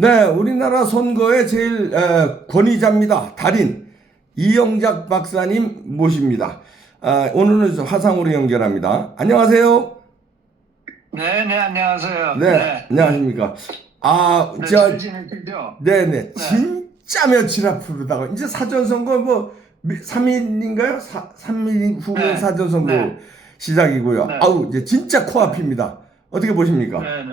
네, 우리나라 선거의 제일 권위자입니다. 달인 이영작 박사님 모십니다. 오늘은 화상으로 연결합니다. 안녕하세요. 네, 네, 안녕하세요. 네, 네, 안녕하십니까. 네, 잘 지내시죠? 네네, 네, 진짜 며칠 앞으로다가 이제 사전선거 뭐 3일인가요? 3일 후면 네, 사전선거 네, 시작이고요. 네, 아우, 이제 진짜 코앞입니다. 어떻게 보십니까? 네, 네.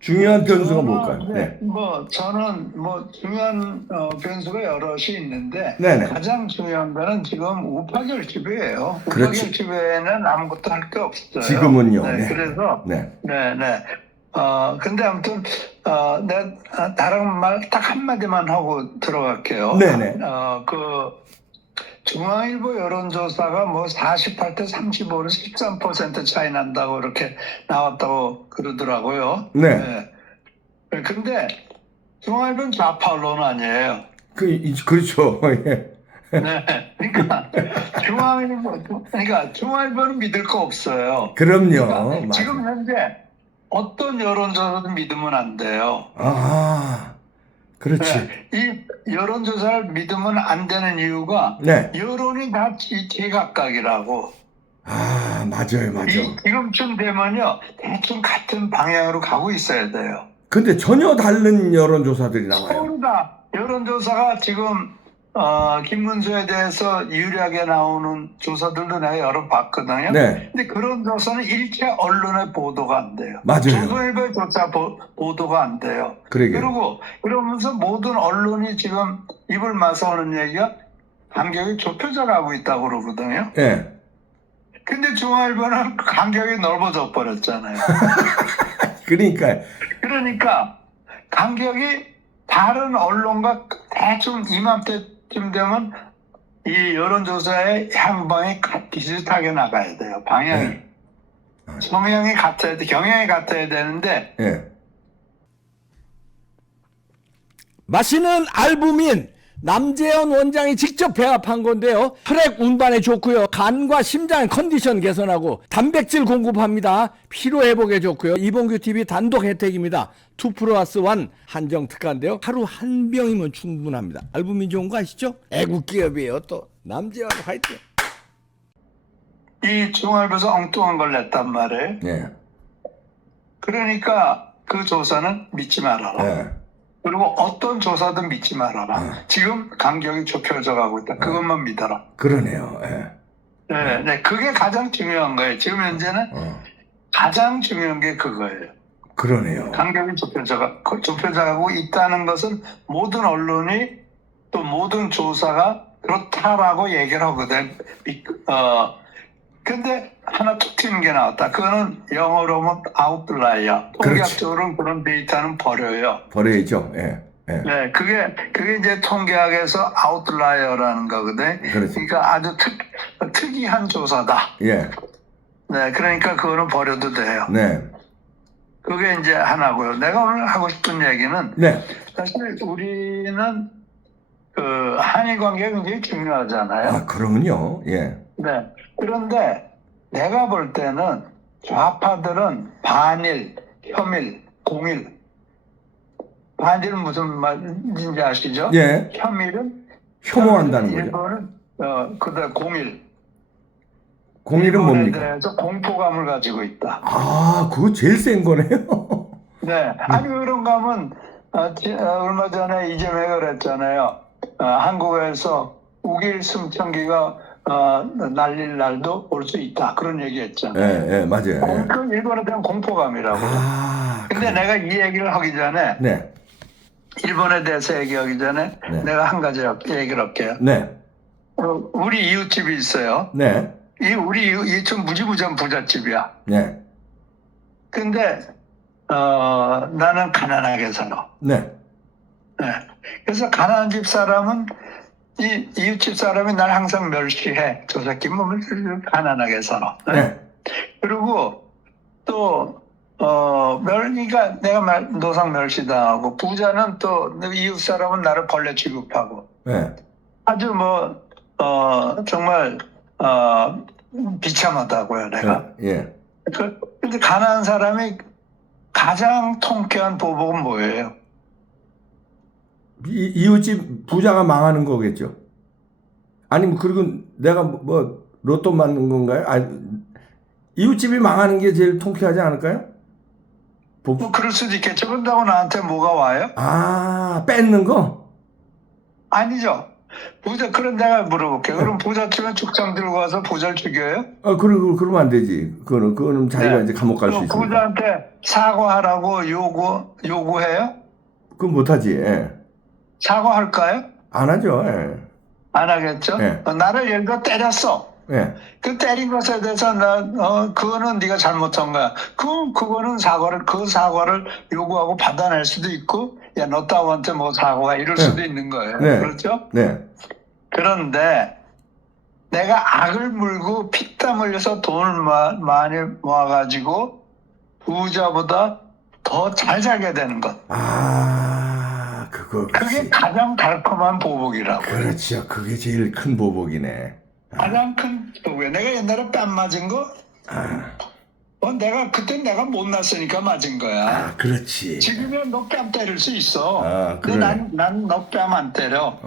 중요한 변수가 저는, 뭘까요? 네, 네, 저는 중요한 변수가 여럿이 있는데, 네네, 가장 중요한 거는 지금 우파 결집이에요. 우파 그렇지. 결집에는 아무것도 할 게 없어요. 지금은요. 네, 네, 그래서, 네, 네, 네. 근데 아무튼, 내가 다른 말 딱 한마디만 하고 들어갈게요. 네네. 중앙일보 여론조사가 뭐 48대 35로 13% 차이 난다고 이렇게 나왔다고 그러더라고요. 네. 네. 근데 중앙일보는 좌파 언론 아니에요. 그렇죠. 예. 네. 그러니까 중앙일보는 믿을 거 없어요. 그럼요. 그러니까 지금 맞아요. 현재 어떤 여론조사도 믿으면 안 돼요. 아, 그렇지. 네. 이 여론조사를 믿으면 안 되는 이유가 네. 여론이 다 제각각이라고. 아, 맞아요, 맞아. 지금쯤 되면요, 대충 같은 방향으로 가고 있어야 돼요. 근데 전혀 다른 여론조사들이 나와요. 서울다 여론조사가 지금 김문수에 대해서 유리하게 나오는 조사들도 내가 여러 봤거든요. 네, 근데 그런 조사는 일체 언론에 보도가 안 돼요. 맞아요. 조선일보에 조사 보도가 안 돼요. 그러게요. 그리고 그러면서 모든 언론이 지금 입을 맞서는 얘기가 간격이 좁혀져 가고 있다고 그러거든요. 네. 근데 중앙일보는 간격이 넓어져 버렸잖아요. 그러니까 간격이 다른 언론과 대충 이맘때쯤 되면 이 여론조사의 향방이 비슷하게 나가야 돼요. 방향이. 네. 성향이 같아야 돼. 경향이 같아야 되는데 네. 마시는 알부민 남재현 원장이 직접 배합한 건데요. 혈액 운반에 좋고요. 간과 심장 컨디션 개선하고 단백질 공급합니다. 피로 회복에 좋고요. 이봉규 TV 단독 혜택입니다. 2+1 한정 특가인데요. 하루 한 병이면 충분합니다. 알부민 좋은 거 아시죠? 애국 기업이에요. 또 남재현 화이팅. 이 중앙일보에서 엉뚱한 걸 냈단 말이에요. 네. 그러니까 그 조사는 믿지 말아라. 네. 그리고 어떤 조사도 믿지 말아라. 지금 간격이 좁혀져 가고 있다. 그것만 믿어라. 그러네요. 네. 네, 네, 그게 가장 중요한 거예요. 지금 현재는 가장 중요한 게 그거예요. 그러네요. 간격이 좁혀져가고 있다는 것은 모든 언론이 또 모든 조사가 그렇다라고 얘기를 하거든. 근데 하나 툭 튀는 게 나왔다. 그거는 영어로 하면 아웃라이어. 통계학적으로는 그런 데이터는 버려요. 버려야죠. 예. 예. 네, 그게 이제 통계학에서 아웃라이어라는 거거든. 그렇지. 그러니까 아주 특이한 조사다. 예. 네, 그러니까 그거는 버려도 돼요. 네. 그게 이제 하나고요. 내가 오늘 하고 싶은 얘기는 네. 사실 우리는 그 한일 관계가 굉장히 중요하잖아요. 아, 그러면요. 예. 네. 그런데 내가 볼 때는 좌파들은 반일, 혐일, 공일. 반일은 무슨 말인지 아시죠? 예. 혐일은 혐오한다는 거죠. 일본은 그다음 공일. 공일은 일본에 뭡니까? 대해서 공포감을 가지고 있다. 아, 그거 제일 센 거네요. 네. 아니 그런가 하면 얼마 전에 이재명이 그랬잖아요. 한국에서 우길 승천기가 날릴 날도 올 수 있다. 그런 얘기했잖아요. 예, 예, 맞아요. 예. 그 일본에 대한 공포감이라고. 아, 근데 내가 이 얘기를 하기 전에 네. 일본에 대해서 얘기하기 전에 네. 내가 한 가지 얘기를 할게요. 네. 우리 이웃집이 있어요. 네. 우리 이웃집 무지무지한 부잣집이야. 네. 근데 나는 가난하게 살아. 네. 네. 그래서 가난한 집 사람은 이웃집 사람이 날 항상 멸시해. 저 새끼 몸을 가난하게 살아. 네. 네. 그리고 또 멸니가 내가 노상 멸시당하고 부자는 또 이웃 사람은 나를 벌레 취급하고 네. 아주 정말 비참하다고요 내가. 예. 근데 가난한 사람이 가장 통쾌한 보복은 뭐예요? 이웃집 부자가 망하는 거겠죠. 아니면 그리고 내가 뭐 로또 맞는 건가요? 이웃집이 망하는 게 제일 통쾌하지 않을까요? 뭐 그럴 수도 있겠죠. 그런다고 나한테 뭐가 와요? 뺏는 거? 아니죠. 부자, 그럼 내가 물어볼게요. 그럼 부자 치면 죽상 들고 와서 부자를 죽여요? 그러면 안 되지. 그거는 자기가 네. 이제 감옥 갈 수 그럼 있으니까. 부자한테 사과하라고 요구해요? 그건 못하지. 예. 사과할까요? 안 하죠. 예. 안 하겠죠? 네. 나를 예를 들어 때렸어. 예. 그 때린 것에 대해서 그거는 네가 잘못한 거야. 그거는 그 사과를 요구하고 받아낼 수도 있고, 야, 너 따위한테 뭐 사과가 이럴 네. 수도 있는 거예요. 네. 그렇죠? 네. 그런데 내가 악을 물고 피땀 흘려서 돈을 많이 모아가지고 부자보다 더 잘 살게 되는 것. 그게 그게 가장 달콤한 보복이라고. 그렇죠. 그게 제일 큰 보복이네. 가장 큰 보복이야. 내가 옛날에 뺨 맞은 거, 그때 내가 못났으니까 맞은 거야. 그렇지. 지금은 너 뺨 때릴 수 있어. 근데 그러네. 난 너 뺨 안 때려.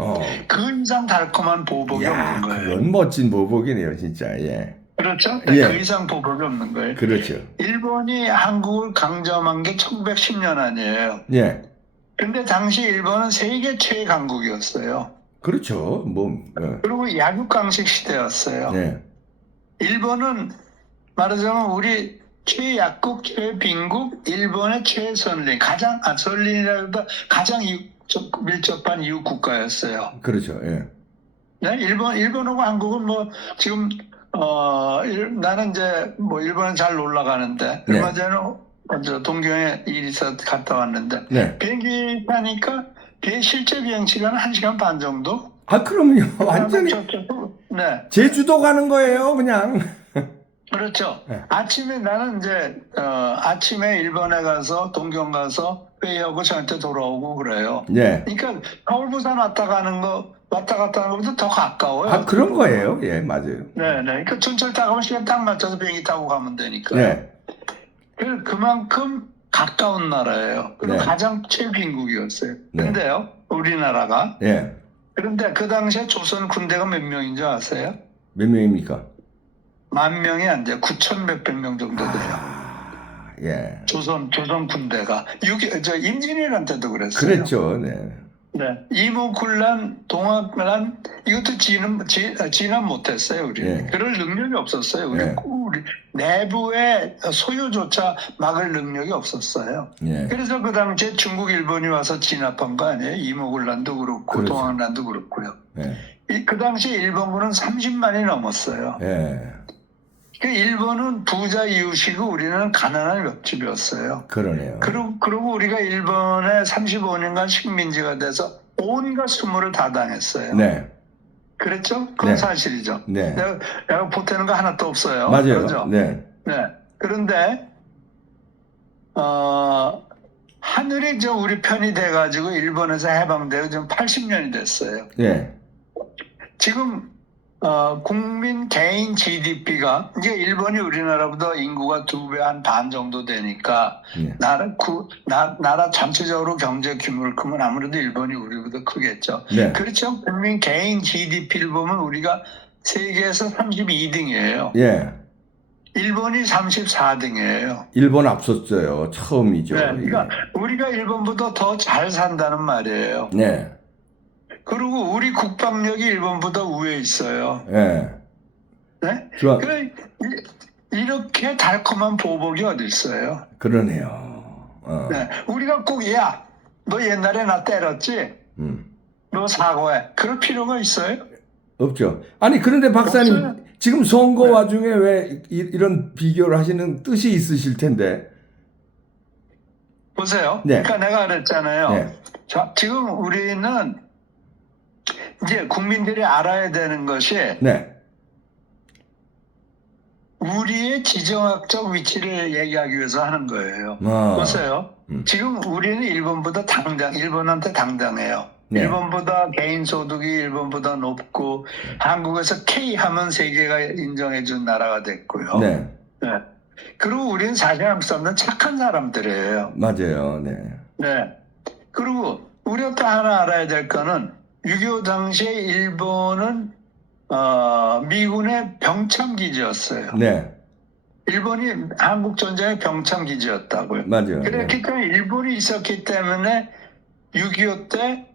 그 이상 달콤한 보복이 없는 거예요. 그건 멋진 보복이네요, 진짜. 예. 그렇죠? 예. 그 이상 보복이 없는 거예요. 그렇죠. 일본이 한국을 강점한 게 1910년 아니에요. 예. 근데 당시 일본은 세계 최강국이었어요. 그렇죠. 그리고 약육강식 시대였어요. 예. 일본은 말하자면 우리 최약국, 최빈국, 일본의 최선린, 선린이라기보다 가장 밀접한 이웃 국가였어요. 그렇죠. 예. 네? 일본하고 한국은 뭐 지금 나는 이제 뭐 일본은 잘 놀러 가는데 네. 얼마 전에 동경에 일 있어 갔다 왔는데 네. 비행기 타니까 실제 비행 시간은 1시간 반 정도? 그럼요. 완전히 네. 제주도 가는 거예요, 그냥. 그렇죠. 네. 아침에 나는 이제 아침에 일본에 가서 동경 가서 회의하고 저한테 돌아오고 그래요. 예. 그러니까 서울 부산 왔다 갔다 하는 것보다 더 가까워요. 그런 거예요. 예, 맞아요. 네네. 그러니까 춘철 타고 가면 시간 딱 맞춰서 비행기 타고 가면 되니까. 네. 그만큼 가까운 나라예요. 그리고 네. 가장 최빈국이었어요. 네. 근데요, 우리나라가. 예. 그런데 그 당시에 조선 군대가 몇 명인 줄 아세요? 몇 명입니까? 10,000명이 안 돼요. 9,000 몇백 명 정도 돼요. 예. 조선 군대가. 임진왜란 때도 그랬어요. 그랬죠. 네. 네. 이모군란, 동학란, 이것도 진압 못했어요, 우리. 예. 그럴 능력이 없었어요. 우리 예. 내부의 소유조차 막을 능력이 없었어요. 예. 그래서 그 당시에 중국, 일본이 와서 진압한 거 아니에요? 이모군란도 그렇고, 그렇죠. 동학란도 그렇고요. 예. 그 당시에 일본군은 30만이 넘었어요. 예. 그 일본은 부자 이웃이고 우리는 가난한 옆집이었어요. 그러네요. 그리고 우리가 일본에 35년간 식민지가 돼서 온갖 수모를 다 당했어요. 네. 그랬죠? 그건 네. 사실이죠. 네. 내가 보태는 거 하나도 없어요. 맞아요. 그렇죠? 네. 네. 그런데 하늘이 우리 편이 돼가지고 일본에서 해방되고 지금 80년이 됐어요. 예. 지금 국민 개인 GDP가 이제 일본이 우리나라보다 인구가 2배 한 반 정도 되니까 예. 나라 전체적으로 경제 규모를 크면 아무래도 일본이 우리보다 크겠죠. 네. 그렇죠. 국민 개인 GDP를 보면 우리가 세계에서 32등이에요. 예. 일본이 34등이에요. 일본 앞섰어요. 처음이죠. 네, 그러니까 우리가 일본보다 더 잘 산다는 말이에요. 네. 그리고 우리 국방력이 일본보다 위에 있어요. 예. 네? 좋아. 이렇게 달콤한 보복이 어디 있어요? 그러네요. 네. 우리가 꼭 너 옛날에 나 때렸지? 너 사과해. 그럴 필요가 있어요? 없죠. 아니 그런데 박사님 없어요. 지금 선거 네. 와중에 왜 이런 비교를 하시는 뜻이 있으실 텐데. 보세요. 네. 그러니까 내가 그랬잖아요. 네. 자, 지금 우리는 이제 국민들이 알아야 되는 것이 네. 우리의 지정학적 위치를 얘기하기 위해서 하는 거예요. 보세요. 지금 우리는 일본한테 당당해요. 네. 일본보다 개인 소득이 일본보다 높고 한국에서 K 하면 세계가 인정해준 나라가 됐고요. 네. 네. 그리고 우리는 사실 한국 사람들은 착한 사람들이에요. 맞아요. 네. 네. 그리고 우리가 또 하나 알아야 될 거는 6.25 당시에 일본은 미군의 병참기지였어요. 네. 일본이 한국 전쟁의 병참기지였다고요. 맞아요. 그랬기 때문에 일본이 있었기 때문에 6.25 때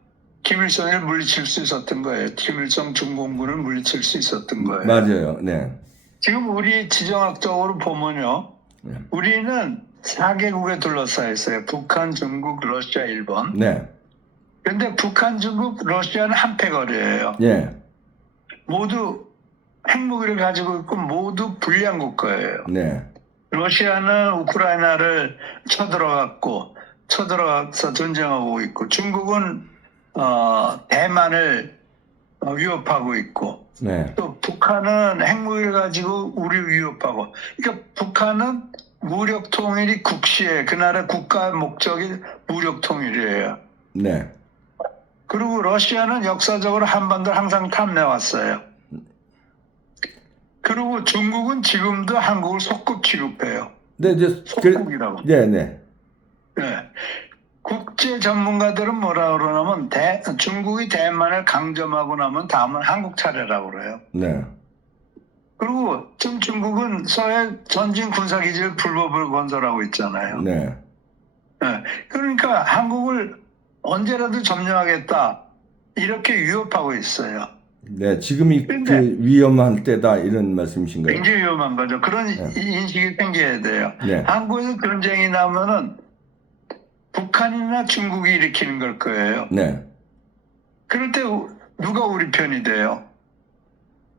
김일성을 물리칠 수 있었던 거예요. 김일성 중공군을 물리칠 수 있었던 거예요. 맞아요. 네. 지금 우리 지정학적으로 보면요. 네. 우리는 4개국에 둘러싸여 있어요. 북한, 중국, 러시아, 일본. 네. 그런데 북한, 중국, 러시아는 한패거리예요. 예. 모두 핵무기를 가지고 있고 모두 불량 국가예요. 네. 러시아는 우크라이나를 쳐들어가서 전쟁하고 있고, 중국은 대만을 위협하고 있고, 네. 또 북한은 핵무기를 가지고 우리 위협하고. 그러니까 북한은 무력 통일이 국시에 그 나라 국가 목적이 무력 통일이에요. 네. 그리고 러시아는 역사적으로 한반도를 항상 탐내왔어요. 그리고 중국은 지금도 한국을 속국 취급해요. 네, 이제 속국이라고. 네, 네. 네. 국제 전문가들은 뭐라 그러냐면 중국이 대만을 강점하고 나면 다음은 한국 차례라고 그래요. 네. 그리고 지금 중국은 서해 전진 군사기지를 불법을 건설하고 있잖아요. 네. 네. 그러니까 한국을 언제라도 점령하겠다 이렇게 위협하고 있어요. 네, 지금이 근데 그 위험한 때다 이런 말씀이신가요? 굉장히 위험한 거죠. 그런 인식이 생겨야 돼요. 네. 한국에서 전쟁이 나면은 북한이나 중국이 일으키는 걸 거예요. 네. 그럴 때 누가 우리 편이 돼요?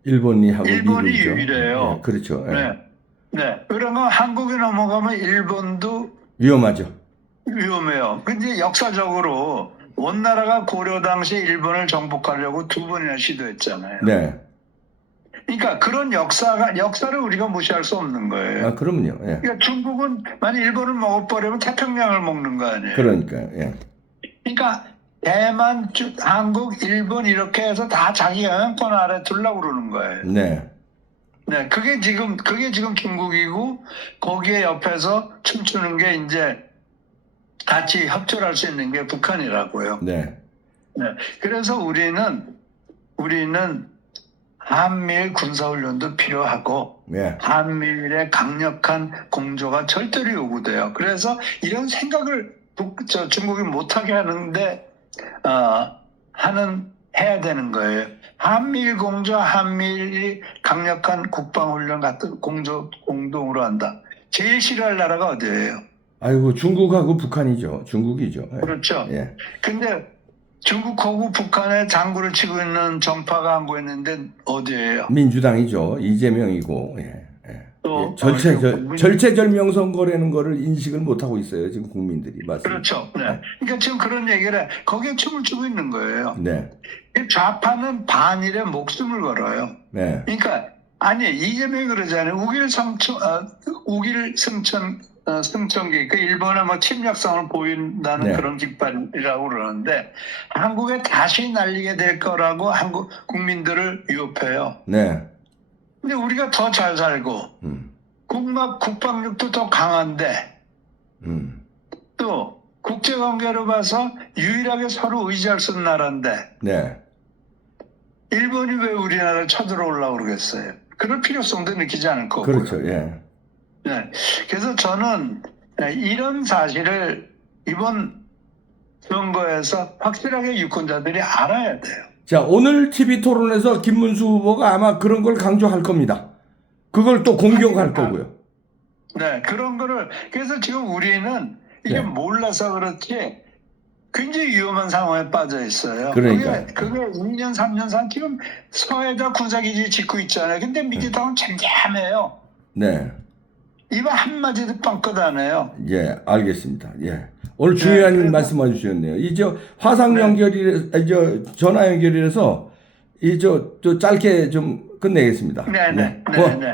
일본이 하고 일본이 미국이죠. 유일해요. 네, 그렇죠. 네. 네. 네. 그러면 한국에 넘어가면 일본도 위험하죠. 위험해요. 근데 역사적으로 원나라가 고려 당시에 일본을 정복하려고 2번이나 시도했잖아요. 네. 그러니까 그런 역사를 우리가 무시할 수 없는 거예요. 아, 그럼요. 예. 그러니까 중국은 만약 일본을 먹어버리면 태평양을 먹는 거 아니에요. 그러니까요. 예. 그러니까 대만, 한국, 일본 이렇게 해서 다 자기 영향권 아래 두려고 그러는 거예요. 네. 네, 그게 지금 중국이고 거기에 옆에서 춤추는 게 이제 같이 협조할 수 있는 게 북한이라고요. 네. 네, 그래서 우리는 한미일 군사훈련도 필요하고 네. 한미일의 강력한 공조가 절대로 요구돼요. 그래서 이런 생각을 중국이 못하게 하는데 해야 되는 거예요. 한미일 공조, 한미일이 강력한 국방훈련 같은 공동으로 한다. 제일 싫어할 나라가 어디예요? 아이고, 중국하고 북한이죠. 중국이죠. 예. 그렇죠. 예. 근데 중국하고 북한의 장구를 치고 있는 정파가 한국에 있는데 어디예요? 민주당이죠. 이재명이고. 예. 예. 또 절체절명 선거라는 거를 인식을 못 하고 있어요. 지금 국민들이. 맞습니다. 그렇죠. 네. 그러니까 지금 그런 얘기를 해. 거기에 춤을 추고 있는 거예요. 네. 좌파는 반일에 목숨을 걸어요. 네. 그러니까 아니 이재명이 그러잖아요. 우길 승천기 그 일본의 뭐 침략성을 보인다는 네. 그런 깃발이라고 그러는데 한국에 다시 날리게 될 거라고 한국 국민들을 위협해요. 네. 근데 우리가 더 잘 살고 국방력도 더 강한데 또 국제관계로 봐서 유일하게 서로 의지할 수 있는 나라인데 네. 일본이 왜 우리나라를 쳐들어오려고 그러겠어요? 그럴 필요성도 느끼지 않을 거고요. 그렇죠. 예. 네. 그래서 저는 이런 사실을 이번 선거에서 확실하게 유권자들이 알아야 돼요. 자, 오늘 TV 토론에서 김문수 후보가 아마 그런 걸 강조할 겁니다. 그걸 또 공격할 거고요. 네, 그런 거를 그래서 지금 우리는 이게 네. 몰라서 그렇지 굉장히 위험한 상황에 빠져 있어요. 그러니까요. 그게 2년, 3년 산 지금 서해다 군사기지 짓고 있잖아요. 근데 민주당은 잠잠해요. 네. 입 한마디도 뻥끗 안 해요. 예, 알겠습니다. 예. 오늘 중요한 그래서- 말씀 해주셨네요. 화상 연결이, 전화 연결이라서, 또 짧게 좀 끝내겠습니다. 네네.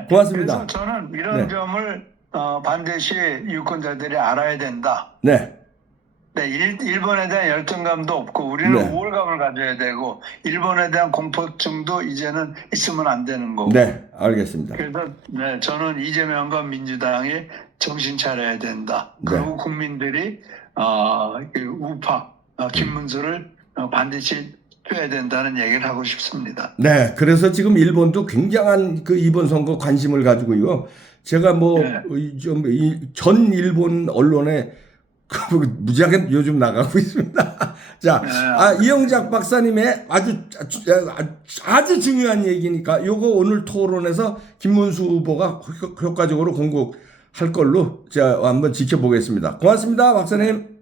고맙습니다. 그래서 저는 이런 네. 점을 반드시 유권자들이 알아야 된다. 네. 네, 일본에 대한 열등감도 없고 우리는 네. 우월감을 가져야 되고 일본에 대한 공포증도 이제는 있으면 안 되는 거고. 네, 알겠습니다. 그래서 네, 저는 이재명과 민주당이 정신 차려야 된다. 네. 그리고 국민들이 그 우파 김문수를 반드시 해야 된다는 얘기를 하고 싶습니다. 네, 그래서 지금 일본도 굉장한 그 이번 선거 관심을 가지고요. 제가 뭐 네. 좀 전 일본 언론에 무지하게 요즘 나가고 있습니다. 자, 네. 이영작 박사님의 아주 중요한 얘기니까 요거 오늘 토론에서 김문수 후보가 효과적으로 공격할 걸로 제가 한번 지켜보겠습니다. 고맙습니다, 박사님.